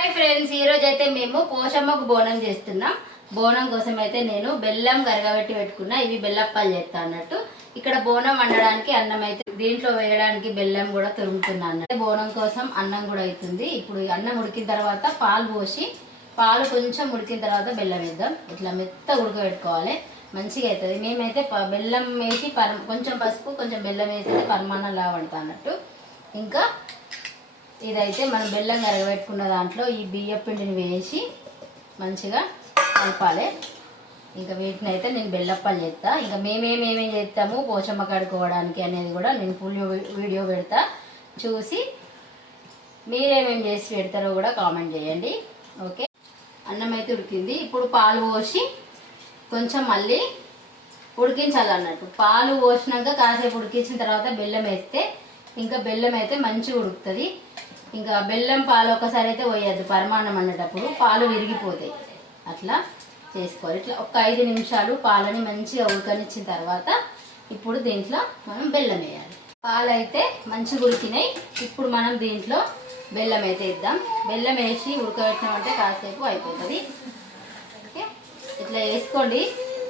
Hi friends, ఈ రోజు అయితే మేము పోషమ్మకు బోనం చేస్తున్నాం. బోనం కోసం అయితే నేను బెల్లం గరగబెట్టి పెట్టుకున్నా. ఇవి బెల్లప్పాలు చేస్తా అన్నట్టు. ఇక్కడ బోనం వండడానికి అన్నం అయితే దీంట్లో వేయడానికి బెల్లం కూడా తురుముతున్నా అన్నట్టు. బోనం కోసం అన్నం కూడా అవుతుంది. ఇప్పుడు అన్నం ఉడికిన తర్వాత పాలు పోసి పాలు కొంచెం ఉడికిన తర్వాత బెల్లం వేద్దాం. ఇట్లా మెత్త ఉడకబెట్టుకోవాలి, మంచిగా అవుతుంది. మేమైతే బెల్లం వేసి కొంచెం పసుపు కొంచెం బెల్లం వేసి పరమాన్నం లాగా వండుతా అన్నట్టు. ఇంకా ఇదైతే మనం బెల్లం కరగబెట్టుకున్న దాంట్లో ఈ బియ్య పిండిని వేసి మంచిగా కలపాలి. ఇంకా వీటిని అయితే నేను బెల్లప్పాలు చేస్తా. ఇంకా మేమేమేమేం చేస్తాము పోషమ్మ కడుక్కోవడానికి అనేది కూడా నేను ఫుల్ వీడియో పెడతా, చూసి మీరేమేమి చేసి పెడతారో కూడా కామెంట్ చేయండి. ఓకే, అన్నం అయితే ఉడికింది. ఇప్పుడు పాలు పోసి కొంచెం మళ్ళీ ఉడికించాలన్నట్టు. పాలు పోసినాక కాసేపు ఉడికించిన తర్వాత బెల్లం వేస్తే ఇంకా బెల్లం అయితే మంచిగా ఉడుకుతుంది. ఇంకా బెల్లం పాలు ఒకసారి అయితే పోయద్దు, పరమాన్నం అన్నటప్పుడు పాలు విరిగిపోతాయి. అట్లా చేసుకోవాలి. ఇట్లా ఒక 5 నిమిషాలు పాలని మంచిగా ఉడకనిచ్చిన తర్వాత ఇప్పుడు దీంట్లో మనం బెల్లం వేయాలి. పాలు అయితే మంచిగా ఉడికినాయి. ఇప్పుడు మనం దీంట్లో బెల్లం అయితే ఇద్దాం. బెల్లం వేసి ఉడకబెట్టినామంటే కాసేపు అయిపోతుంది. ఓకే, ఇట్లా వేసుకోండి.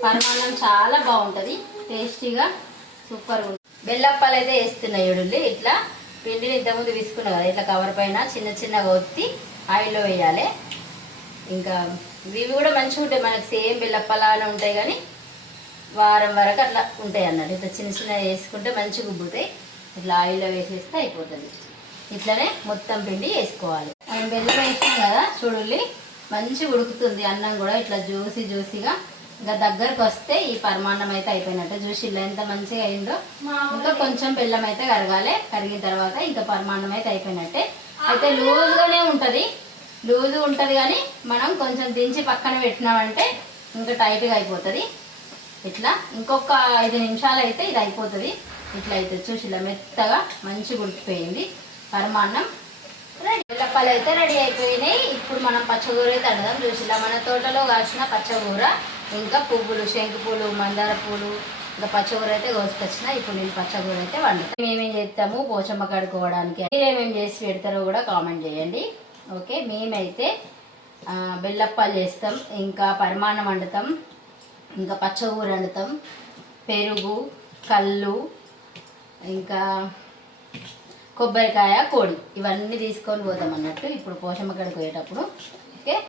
పరమాన్నం చాలా బాగుంటుంది, టేస్టీగా సూపర్గా ఉంటుంది. బెల్లప్పాలు అయితే వేస్తున్నాయి చూడండి. ఇట్లా పిండిని ఇంతకుముందు తీసుకున్నాం కదా, ఇట్లా కవర్ పైన చిన్న చిన్నగా ఒత్తి ఆయిల్లో వేయాలి. ఇంకా ఇవి కూడా మంచిగా ఉంటాయి, మనకి సేమ్ బెల్లప్పాలానే ఉంటాయి కానీ వారం వరకు అట్లా ఉంటాయి అన్నట్టు. ఇట్లా చిన్న చిన్న వేసుకుంటే మంచిగా ఉబ్బుతాయి. ఇట్లా ఆయిల్లో వేసేస్తే అయిపోతుంది. ఇట్లనే మొత్తం పిండి వేసుకోవాలి. మనం బెల్లం వేసినాం కదా చూడండి, మంచిగా ఉడుకుతుంది. అన్నం కూడా ఇట్లా జ్యూసీగా ఇంకా దగ్గరకు వస్తే ఈ పరమాన్నం అయితే అయిపోయినట్టు. చూసి ఇలా ఎంత మంచిగా అయిందో. ఇంకా కొంచెం బెల్లం అయితే కరగాలి. కరిగిన తర్వాత ఇంకా పరమాన్నం అయితే అయిపోయినట్టే. అయితే లూజ్గానే ఉంటుంది, కానీ మనం కొంచెం దించి పక్కన పెట్టినామంటే ఇంకా టైట్గా అయిపోతుంది. ఇట్లా ఇంకొక 5 నిమిషాలు అయితే ఇది అయిపోతుంది. ఇట్లా అయితే చూసి ఇలా మెత్తగా మంచిగా ఉడికిపోయింది పరమాన్నం. రెడీ. బెల్లప్పాలు అయితే రెడీ అయిపోయినాయి. ఇప్పుడు మనం పచ్చగూర అయితే వండుదాం. చూసి ఇలా మన తోటలో కాసిన పచ్చగూర, ఇంకా పువ్వులు, శంకు పూలు, మందార పూలు, ఇంకా పచ్చగూర అయితే కోసుకొచ్చిన. ఇప్పుడు నేను పచ్చగూర అయితే వండుతాను. మేమేం చేస్తాము పోచమ్మ కడుక్కోవడానికి, మీరేమేం చేసి పెడతారో కూడా కామెంట్ చేయండి. ఓకే, మేమైతే బెల్లప్పాలు చేస్తాం, ఇంకా పరమాన్నం వండుతాం, ఇంకా పచ్చగూర వండుతాం, పెరుగు, కళ్ళు, ఇంకా కొబ్బరికాయ, కోడి ఇవన్నీ తీసుకొని పోతాం అన్నట్టు. ఇప్పుడు పోషమ్మ కాడికి పోయేటప్పుడు